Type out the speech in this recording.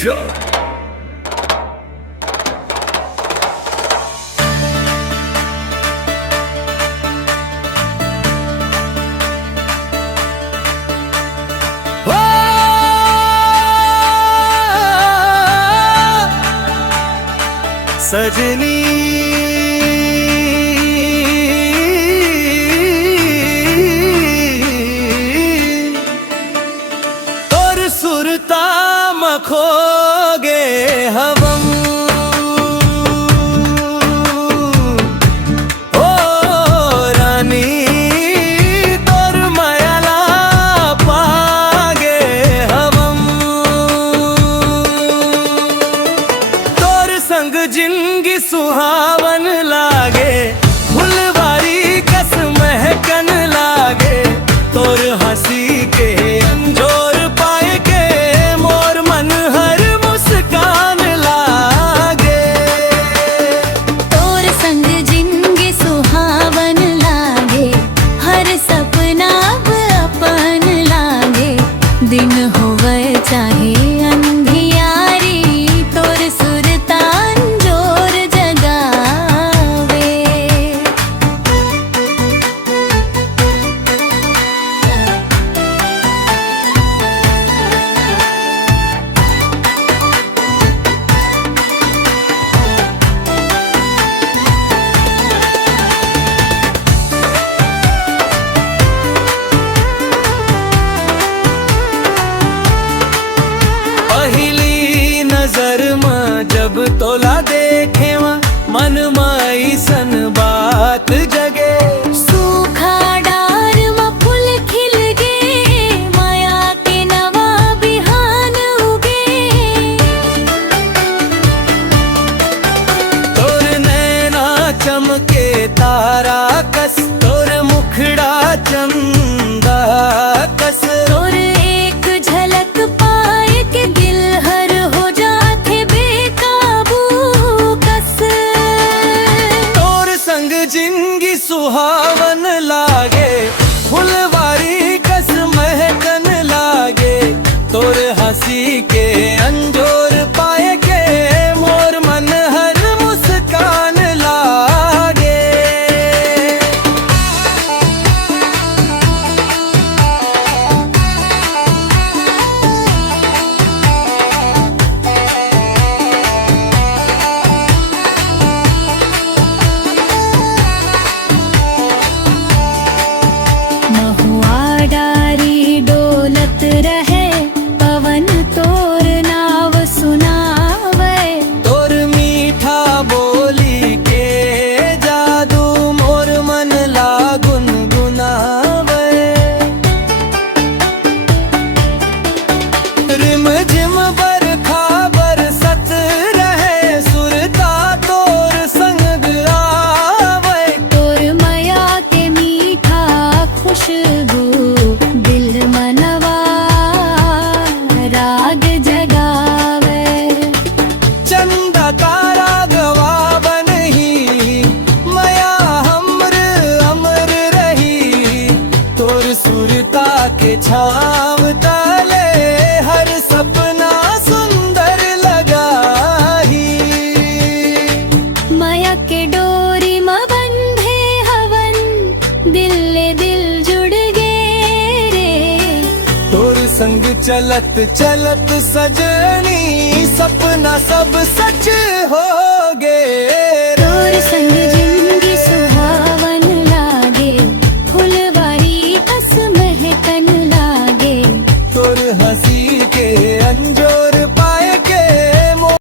Shot. सजनी तोर सुरता मखोगे हवम ओ रानी तोर मायाला पागे हवम तोर संग जिंदगी सुहावन लागे फुलवारी कस महकन लागे तोर हंसी के अंजोर पाए के मोर मन हर मुस्कान लागे तोर संग जिंदगी सुहावन लागे हर सपना अपन लागे दिन होवे चाहे अंधियारी तोर सुरतान जोर जगावे पहली नजर में जब तोला देखे मन माई सन बात जगे सूखा डार में फूल खिल गे माया के नवा बिहान उगे तोर नैना चमके तारा कस तोर मुखड़ा चंदा कस तोर एक झलक पाए के दिल हर हो जाते बेकाबू कस तोर संग जिंदगी सुहावन लागे फुलवारी कस महकन लागे तोर हंसी के अंजोर पाए के मोर मन हर मुस्कान लागे महुआ डारी डोलत रहे पवन तोर नाव सुनावे तोर मीठा बोली के जादू मोर मन ला गुनगुनावे रिम झिम बरखा बरसत रहे सुरता तोर संग आवे तोर माया के मीठा खुशबू दिल मनवा राग जगावे चंदा तारा गवावन ही माया हमर अमर रही तोर सुरता के छाव तले हर सपना सुंदर लगाही माया के डोरी म बंधे हवन दिल ले दिल जुड़ गे रे तोर संग चलत चलत सजनी सपना सब सच हो